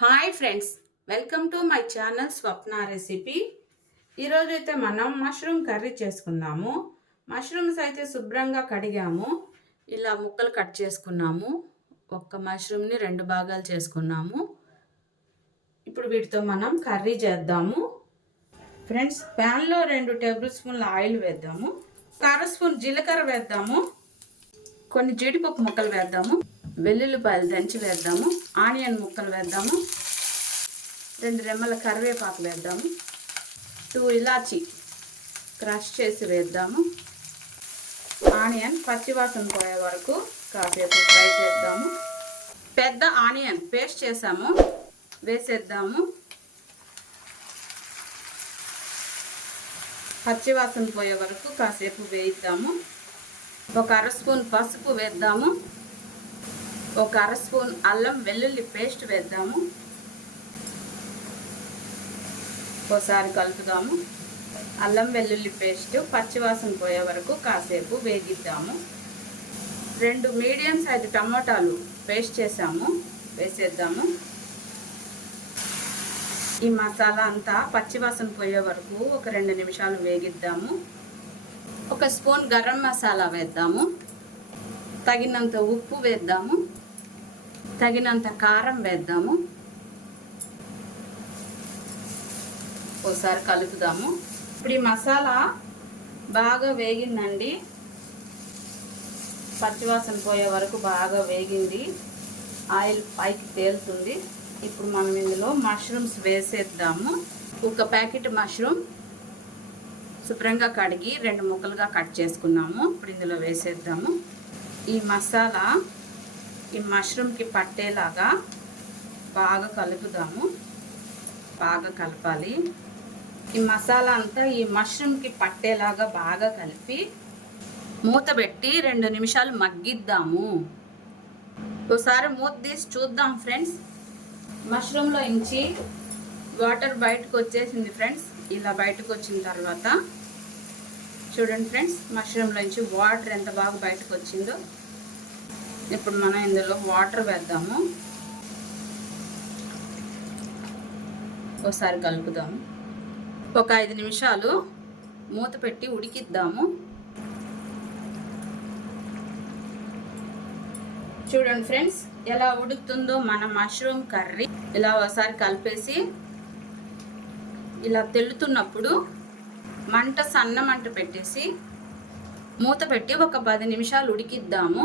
Hi friends, welcome to my channel Swapna recipe. ఈరోజు అయితే మనం మష్రూమ్ కర్రీ చేసుకుందాము. మష్రూమ్స్ అయితే శుభ్రంగా కడిగాము, ఇలా ముక్కలు కట్ చేసుకున్నాము. ఒక్క మష్రూమ్ని 2 భాగాలు చేసుకున్నాము. ఇప్పుడు వీటితో మనం కర్రీ చేద్దాము. ఫ్రెండ్స్, ప్యాన్లో 2 టేబుల్ స్పూన్ల ఆయిల్ వేద్దాము. 1/2 స్పూన్ జీలకర్ర వేద్దాము. కొన్ని జీడిపప్పు ముక్కలు వేద్దాము. వెల్లుల్లిపాయలు దంచి వేద్దాము. ఆనియన్ ముక్కలు వేద్దాము. 2 రెమ్మల కరివేపాకు వేద్దాము. 2 ఇలాచి క్రష్ చేసి వేద్దాము. ఆనియన్ పచ్చివాసన పోయే వరకు కాసేపు ఫ్రై చేద్దాము. పెద్ద ఆనియన్ పేస్ట్ చేసాము, వేసేద్దాము. పచ్చివాసన పోయే వరకు కాసేపు వేయిద్దాము. 1/2 స్పూన్ పసుపు వేద్దాము. 1/2 స్పూన్ అల్లం వెల్లుల్లి పేస్ట్ వేద్దాము. ఒకసారి కలుపుదాము. అల్లం వెల్లుల్లి పేస్ట్ పచ్చివాసన పోయే వరకు కాసేపు వేగిద్దాము. 2 మీడియం సైజు టమాటాలు పేస్ట్ చేసాము, వేసేద్దాము. ఈ మసాలా అంతా పచ్చివాసన పోయే వరకు ఒక 2 నిమిషాలు వేగిద్దాము. 1 స్పూన్ గరం మసాలా వేద్దాము. తగినంత ఉప్పు వేద్దాము. తగినంత కారం వేద్దాము. ఒకసారి కలుపుదాము. ఇప్పుడు ఈ మసాలా బాగా వేగిందండి. పచ్చివాసన పోయే వరకు బాగా వేగింది. ఆయిల్ పైకి తేలుతుంది. ఇప్పుడు మనం ఇందులో మష్రూమ్స్ వేసేద్దాము. 1 ప్యాకెట్ మష్రూమ్ శుభ్రంగా కడిగి 2 ముక్కలుగా కట్ చేసుకున్నాము. ఇప్పుడు ఇందులో వేసేద్దాము. ఈ మసాలా ఈ మష్రూమ్కి పట్టేలాగా బాగా కలుపుదాము. బాగా కలపాలి. ఈ మసాలా అంతా ఈ మష్రూమ్కి పట్టేలాగా బాగా కలిపి మూత పెట్టి 2 నిమిషాలు మగ్గిద్దాము. ఒకసారి మూత తీసి చూద్దాం ఫ్రెండ్స్. మష్రూమ్లో నుంచి వాటర్ బయటకు వచ్చేసింది ఫ్రెండ్స్. ఇలా బయటకు వచ్చిన తర్వాత చూడండి ఫ్రెండ్స్, మష్రూమ్లో నుంచి వాటర్ ఎంత బాగా బయటకు వచ్చిందో. ఇప్పుడు మనం ఇందులో వాటర్ వేద్దాము. ఒకసారి కలుపుదాము. ఒక 5 నిమిషాలు మూత పెట్టి ఉడికిద్దాము. చూడండి ఫ్రెండ్స్, ఎలా ఉడుకుతుందో మన మష్రూమ్ కర్రీ. ఇలా ఒకసారి కలిపేసి ఇలా తెల్లుతున్నప్పుడు మంట సన్న మంట పెట్టేసి మూత పెట్టి ఒక 10 నిమిషాలు ఉడికిద్దాము.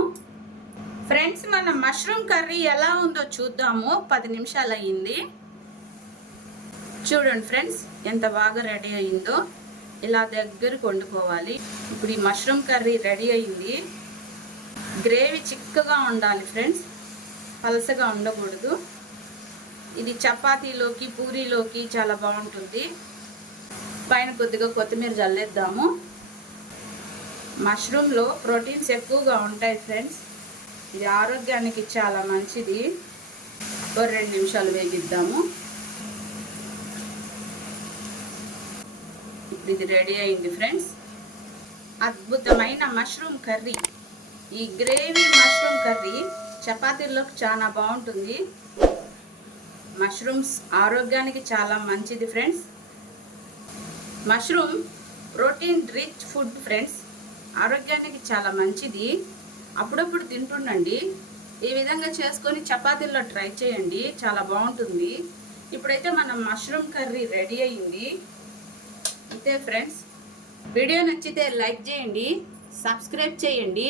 ఫ్రెండ్స్, మన మష్రూమ్ కర్రీ ఎలా ఉందో చూద్దాము. 10 నిమిషాలు అయ్యింది. చూడండి ఫ్రెండ్స్, ఎంత బాగా రెడీ అయిందో. ఇలా దగ్గరకు వండుకోవాలి. ఇప్పుడు ఈ మష్రూమ్ కర్రీ రెడీ అయింది. గ్రేవీ చిక్కగా ఉండాలి ఫ్రెండ్స్, పలసగా ఉండకూడదు. ఇది చపాతీలోకి పూరీలోకి చాలా బాగుంటుంది. పైన కొద్దిగా కొత్తిమీర జల్లేద్దాము. మష్రూమ్లో ప్రోటీన్స్ ఎక్కువగా ఉంటాయి ఫ్రెండ్స్. ఇది ఆరోగ్యానికి చాలా మంచిది. ఒక 2 నిమిషాలు వేగిద్దాము. ఇప్పుడు ఇది రెడీ అయింది ఫ్రెండ్స్. అద్భుతమైన మష్రూమ్ కర్రీ. ఈ గ్రేవీ మష్రూమ్ కర్రీ చపాతీల్లోకి చాలా బాగుంటుంది. మష్రూమ్స్ ఆరోగ్యానికి చాలా మంచిది friends. Mushroom protein rich food friends. ఆరోగ్యానికి చాలా మంచిది. అప్పుడప్పుడు తింటుండండి. ఈ విధంగా చేసుకొని చపాతీల్లో ట్రై చేయండి, చాలా బాగుంటుంది. ఇప్పుడైతే మన మష్రూమ్ కర్రీ రెడీ అయ్యింది. అంతే ఫ్రెండ్స్. వీడియో నచ్చితే లైక్ చేయండి, సబ్స్క్రైబ్ చేయండి.